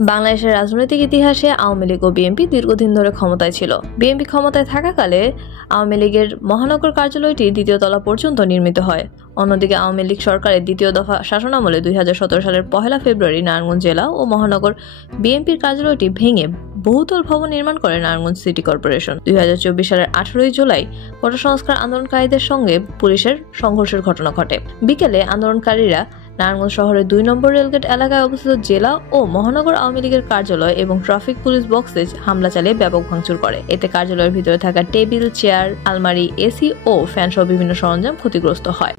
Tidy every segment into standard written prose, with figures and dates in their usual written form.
বাংলাদেশের রাজনৈতিক ইতিহাসে আওয়ামী লীগ ও বিএনপি দীর্ঘদিন ধরে ক্ষমতায় ছিল। বিএনপি ক্ষমতায় থাকাকালে আওয়ামী লীগের মহানগর কার্যালয়টি দ্বিতীয় তলা পর্যন্ত নির্মিত হয়। অন্যদিকে আওয়ামী লীগ সরকারের দ্বিতীয় দফা শাসনামলে 2017 সালের 1 ফেব্রুয়ারি নারায়ণগঞ্জ জেলা ও মহানগর বিএনপির কার্যালয়টি ভেঙে বহুতল ভবন নির্মাণ করে নারায়ণগঞ্জ সিটি কর্পোরেশন। 2024 সালের 18 জুলাই কোটা সংস্কার আন্দোলনকারীদের সঙ্গে পুলিশের সংঘর্ষের ঘটনা ঘটে। বিকেলে আন্দোলনকারীরা নারায়ণগঞ্জ শহরের 2 নম্বর রেলগেট এলাকায় অবস্থিত জেলা ও মহানগর আওয়ামী লীগের কার্যালয় এবং ট্রাফিক পুলিশ বক্সে হামলা চালিয়ে ব্যাপক ভাঙচুর করে। এতে কার্যালয়ের ভিতরে থাকা টেবিল, চেয়ার, আলমারি, এসি ও ফ্যান সহ বিভিন্ন সরঞ্জাম ক্ষতিগ্রস্ত হয়।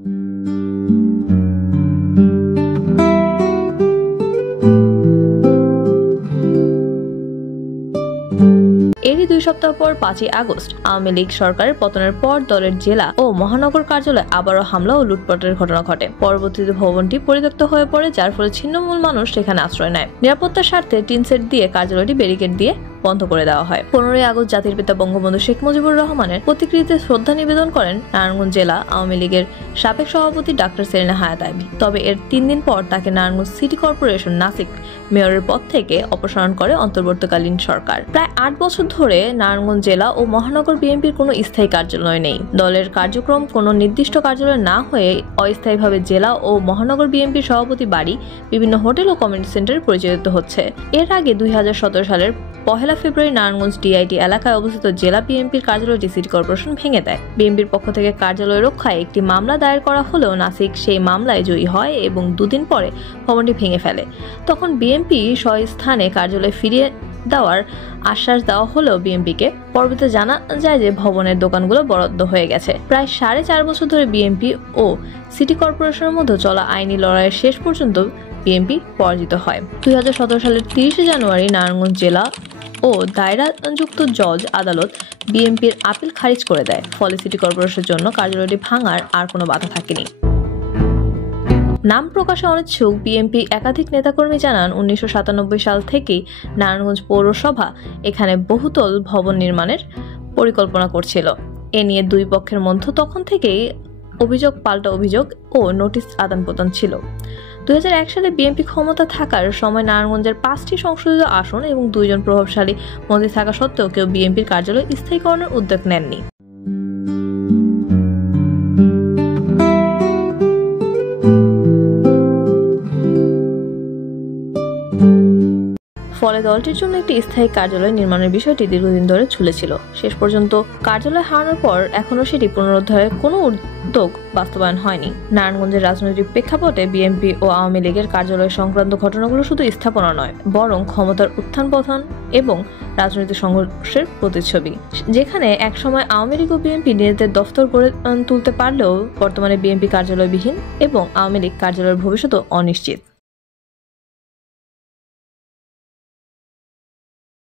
এরই 2 সপ্তাহ পর 5 আগস্ট আওয়ামী লীগ সরকারের পতনের পর দলের জেলা ও মহানগর কার্যালয়ে আবারও হামলা ও লুটপাটের ঘটনা ঘটে। পরবর্তীতে ভবনটি পরিত্যক্ত হয়ে পড়ে, যার ফলে ছিন্নমূল মানুষ সেখানে আশ্রয় নেয়। নিরাপত্তার স্বার্থে টিন সেট দিয়ে কার্যালয়টি ব্যারিকেড দিয়ে বন্ধ করে দেওয়া হয়। 15 আগস্ট জাতির পিতা বঙ্গবন্ধু শেখ মুজিবুর রহমানের প্রতিকৃতিতে শ্রদ্ধা নিবেদন করেন নারায়ণগঞ্জ জেলা আওয়ামী লীগের সাবেক সভাপতি ডাক্তার সেলিনা হায়াৎ আইভী। তবে এর 3 দিন পর তাকে নারায়ণগঞ্জ সিটি কর্পোরেশন নাসিক মেয়রের পদ থেকে অপসারণ করে অন্তর্বর্তীকালীন সরকার। প্রায় 8 বছর ধরে নারায়ণগঞ্জ জেলা ও মহানগর বিএনপির কোনো স্থায়ী কার্যালয় নেই। দলের কার্যক্রম কোনো নির্দিষ্ট কার্যালয় না হয়ে অস্থায়ীভাবে জেলা ও মহানগর বিএনপির সভাপতি বাড়ি, বিভিন্ন হোটেল ও কমিউনিটি সেন্টারে পরিচালিত হচ্ছে। এর আগে 2017 সালের 1 ফেব্রুয়ারি নারায়ণগঞ্জ ডিআইটি এলাকায় অবস্থিত জেলা বিএনপির কার্যালয়টি সিটি কর্পোরেশন ভেঙে দেয়। বিএনপির পক্ষ থেকে কার্যালয় রক্ষায় একটি মামলা দায়ের করা হলেও নাসিক সেই মামলায় জয়ী হয় এবং 2 দিন পরে ভবনটি ভেঙে ফেলে। তখন বিএনপি স্থানে কার্যালয় ফিরিয়ে দেওয়ার আশ্বাস দেওয়া হলেও বিএনপিকে পরবর্তীতে জানা যায় যে ভবনের দোকানগুলো বরাদ্দ হয়ে গেছে। প্রায় 4.5 বছর ধরে বিএনপি ও সিটি কর্পোরেশনের মধ্যে চলা আইনি লড়াইয়ের শেষ পর্যন্ত বিএনপি পরাজিত হয়। 2017 সালের 30 জানুয়ারি নারায়ণগঞ্জ জেলা ও দায়রাযুক্ত জজ আদালত বিএনপির আপিল খারিজ করে দেয়। ফলে সিটি কর্পোরেশনের জন্য কার্যালয়টি ভাঙার আর কোনো বাধা থাকেনি। নাম প্রকাশে অনিচ্ছুক বিএনপি একাধিক নেতাকর্মী জানান, 1997 সাল থেকেই নারায়ণগঞ্জ পৌরসভা এখানে বহুতল ভবন নির্মাণের পরিকল্পনা করছিল। এ নিয়ে 2 পক্ষের মধ্যে তখন থেকেই অভিযোগ পাল্টা অভিযোগ ও নোটিশ আদান প্রদান ছিল। 2001 সালে বিএনপি ক্ষমতা থাকার সময় নারায়ণগঞ্জের 5টি সংশোধিত আসন এবং 2 জন প্রভাবশালী মন্ত্রী থাকা সত্ত্বেও কেউ বিএনপির কার্যালয় স্থায়ীকরণের উদ্যোগ নেননি। ফলে দলটির জন্য একটি স্থায়ী কার্যালয় নির্মাণের বিষয়টি দীর্ঘদিন ধরে ঝুলেছিল। শেষ পর্যন্ত কার্যালয় হারানোর পর এখনো সেটি পুনরুদ্ধারের কোনো উদ্যোগ বাস্তবায়ন হয়নি। নারায়ণগঞ্জের রাজনৈতিক প্রেক্ষাপটে বিএনপি ও আওয়ামী লীগের কার্যালয় সংক্রান্ত ঘটনাগুলো শুধু স্থাপনা নয়, বরং ক্ষমতার উত্থান পতন এবং রাজনৈতিক সংঘর্ষের প্রতিচ্ছবি। যেখানে একসময় আওয়ামী লীগ ও বিএনপি নিজেদের দফতর গড়ে তুলতে পারলেও বর্তমানে বিএনপি কার্যালয়বিহীন এবং আওয়ামী লীগ কার্যালয়ের ভবিষ্যৎ অনিশ্চিত।